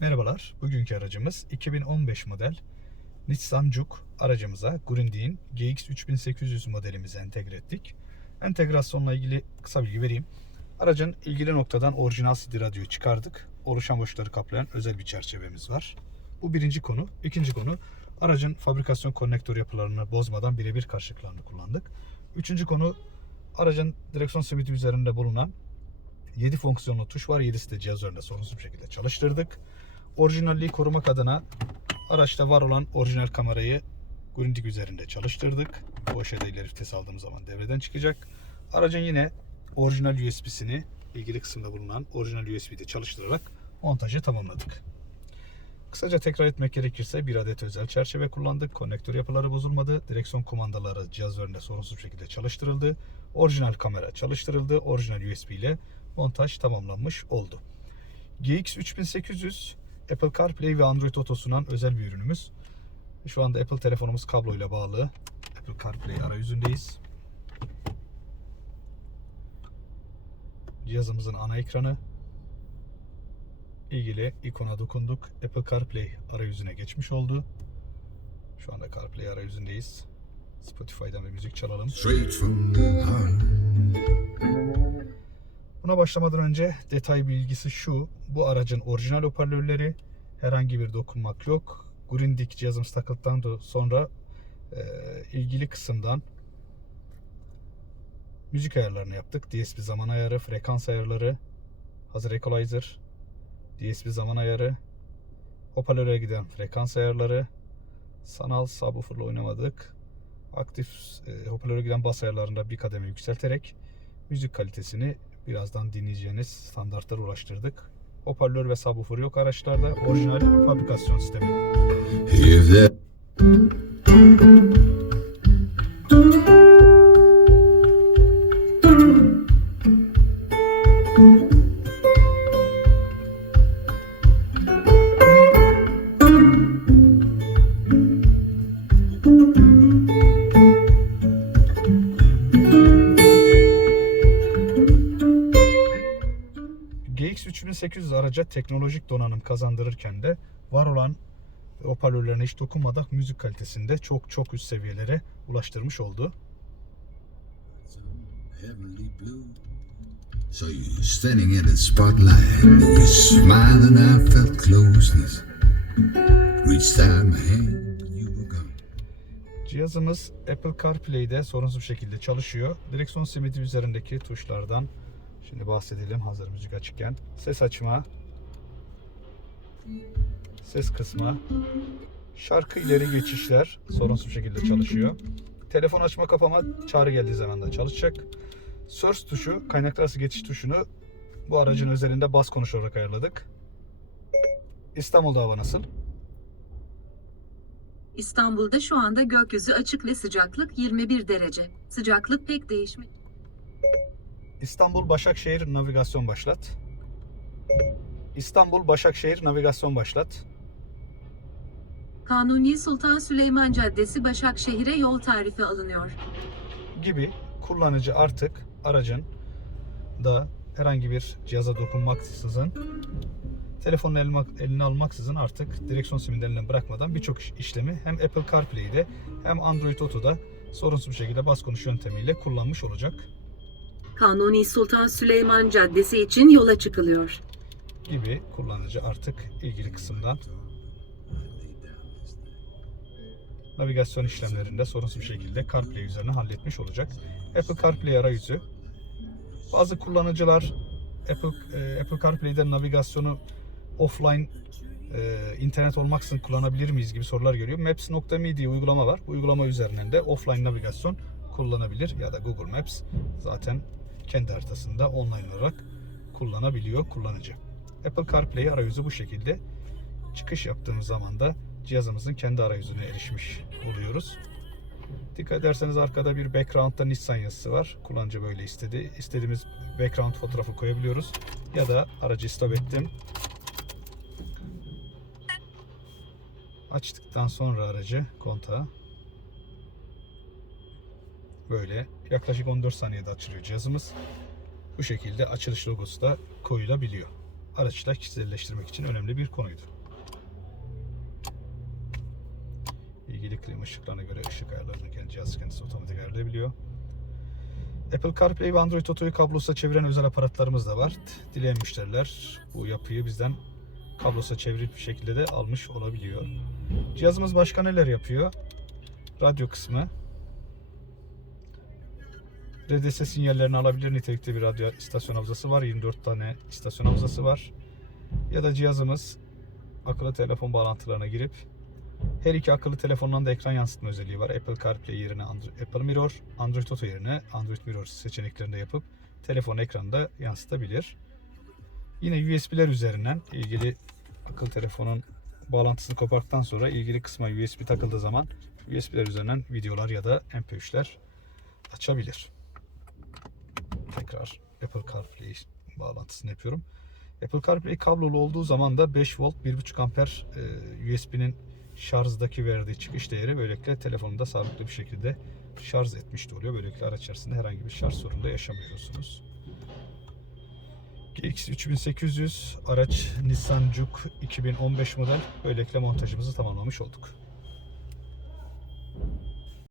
Merhabalar. Bugünkü aracımız 2015 model Nissan Juke aracımıza Grundig'in GX3800 modelimizi entegre ettik. Entegrasyonla ilgili kısa bilgi vereyim. Aracın ilgili noktadan orijinal CD radyoyu çıkardık. Oluşan boşlukları kaplayan özel bir çerçevemiz var. Bu birinci konu. İkinci konu aracın fabrikasyon konnektör yapılarını bozmadan birebir karşılıklarını kullandık. Üçüncü konu aracın direksiyon simidi üzerinde bulunan 7 fonksiyonlu tuş var. 7'si de cihaz üzerinde sorunsuz bir şekilde çalıştırdık. Orijinalliği korumak adına araçta var olan orijinal kamerayı Grundig üzerinde çalıştırdık. Bu aşağıda ileri vites aldığımız zaman devreden çıkacak. Aracın yine orijinal USB'sini ilgili kısımda bulunan orijinal USB'de çalıştırarak montajı tamamladık. Kısaca tekrar etmek gerekirse bir adet özel çerçeve kullandık. Konnektör yapıları bozulmadı. Direksiyon kumandaları cihaz üzerinde sorunsuz şekilde çalıştırıldı. Orijinal kamera çalıştırıldı. Orijinal USB ile montaj tamamlanmış oldu. GX3800 Apple CarPlay ve Android Auto sunan özel bir ürünümüz. Şu anda Apple telefonumuz kabloyla bağlı. Apple CarPlay arayüzündeyiz. Cihazımızın ana ekranı. İlgili ikona dokunduk. Apple CarPlay arayüzüne geçmiş oldu. Şu anda CarPlay arayüzündeyiz. Spotify'dan bir müzik çalalım. Straight from the. Buna başlamadan önce detay bilgisi şu. Bu aracın orijinal hoparlörleri herhangi bir dokunmak yok. Grundig cihazımız takıldıktan sonra e, ilgili kısımdan müzik ayarlarını yaptık. DSP zaman ayarı, frekans ayarları, hazır equalizer, DSP zaman ayarı, hoparlöre giden frekans ayarları, sanal subwoofer'la oynamadık. Aktif e, hoparlöre giden bas ayarlarında bir kademe yükselterek müzik kalitesini birazdan dinleyeceğiniz standartlara ulaştırdık. Hoparlör ve subwoofer yok araçlarda. Orijinal fabrikasyon sistemi. If that GX3800 araca teknolojik donanım kazandırırken de var olan hoparlörlerine hiç dokunmadan müzik kalitesinde çok çok üst seviyelere ulaştırmış oldu. So you're standing in the spotlight, you smile, and I felt closeness. Reached out my hand, you were gone. Cihazımız Apple CarPlay'de sorunsuz bir şekilde çalışıyor. Direksiyon simidi üzerindeki tuşlardan şimdi bahsedelim hazır müzik açıkken. Ses açma, ses kısma, şarkı ileri geçişler sorunsuz şekilde çalışıyor. Telefon açma kapama çağrı geldiği zaman da çalışacak. Source tuşu, kaynaklar arası geçiş tuşunu bu aracın özelinde bas konuş olarak ayarladık. İstanbul'da hava nasıl? İstanbul'da şu anda gökyüzü açık ve sıcaklık 21 derece. Sıcaklık pek değişmedi. İstanbul Başakşehir navigasyon başlat. İstanbul Başakşehir navigasyon başlat. Kanuni Sultan Süleyman Caddesi Başakşehir'e yol tarifi alınıyor. gibi kullanıcı artık aracın da herhangi bir cihaza dokunmaksızın telefonun eline, eline almaksızın artık direksiyon simini eline bırakmadan birçok iş- işlemi hem Apple CarPlay'de hem Android Auto'da sorunsuz bir şekilde bas konuş yöntemiyle kullanmış olacak Kanuni Sultan Süleyman Caddesi için yola çıkılıyor. gibi kullanıcı artık ilgili kısımdan navigasyon işlemlerinde sorunsuz bir şekilde CarPlay üzerine halletmiş olacak. Apple CarPlay arayüzü. Bazı kullanıcılar Apple e, Apple CarPlay'de navigasyonu offline e, internet olmaksızın kullanabilir miyiz gibi sorular geliyor. Maps.me diye uygulama var. Bu uygulama üzerinden de offline navigasyon kullanabilir ya da Google Maps zaten kendi haritasında online olarak kullanabiliyor kullanıcı. Apple CarPlay arayüzü bu şekilde. Çıkış yaptığımız zaman da cihazımızın kendi arayüzüne erişmiş oluyoruz. Dikkat ederseniz arkada bir background'da Nissan yazısı var. Kullanıcı böyle istedi. İstediğimiz background fotoğrafı koyabiliyoruz. Ya da aracı stop ettim. Açtıktan sonra aracı kontağı böyle yaklaşık 14 saniyede açılıyor cihazımız. Bu şekilde açılış logosu da koyulabiliyor. araçla kişiselleştirmek için önemli bir konuydu. İlgili klima ışıklarına göre ışık ayarlarını kendi cihaz kendisi otomatik ayarlayabiliyor. Apple CarPlay ve Android Auto'yu kablosa çeviren özel aparatlarımız da var. Dileyen müşteriler bu yapıyı bizden kablosa çevirip bir şekilde de almış olabiliyor. Cihazımız başka neler yapıyor? Radyo kısmı. RDS sinyallerini alabilir nitelikte bir radyo istasyon havzası var. 24 tane istasyon havzası var. Ya da cihazımız akıllı telefon bağlantılarına girip her iki akıllı telefondan da ekran yansıtma özelliği var. Apple CarPlay yerine Apple Mirror, Android Auto yerine Android Mirror seçeneklerinde yapıp telefon ekranında yansıtabilir. Yine USB'ler üzerinden ilgili akıllı telefonun bağlantısını koparttıktan sonra ilgili kısma USB takıldığı zaman USB'ler üzerinden videolar ya da MP3'ler açabilir. Tekrar Apple CarPlay bağlantısını yapıyorum. Apple CarPlay kablolu olduğu zaman da 5 volt 1.5 amper e, USB'nin şarjdaki verdiği çıkış değeri böylelikle telefonunu da sağlıklı bir şekilde şarj etmiş de oluyor. Böylelikle araç içerisinde herhangi bir şarj sorunu da yaşamıyorsunuz. GX 3800 araç Nissan Juke 2015 model. Böylelikle montajımızı tamamlamış olduk.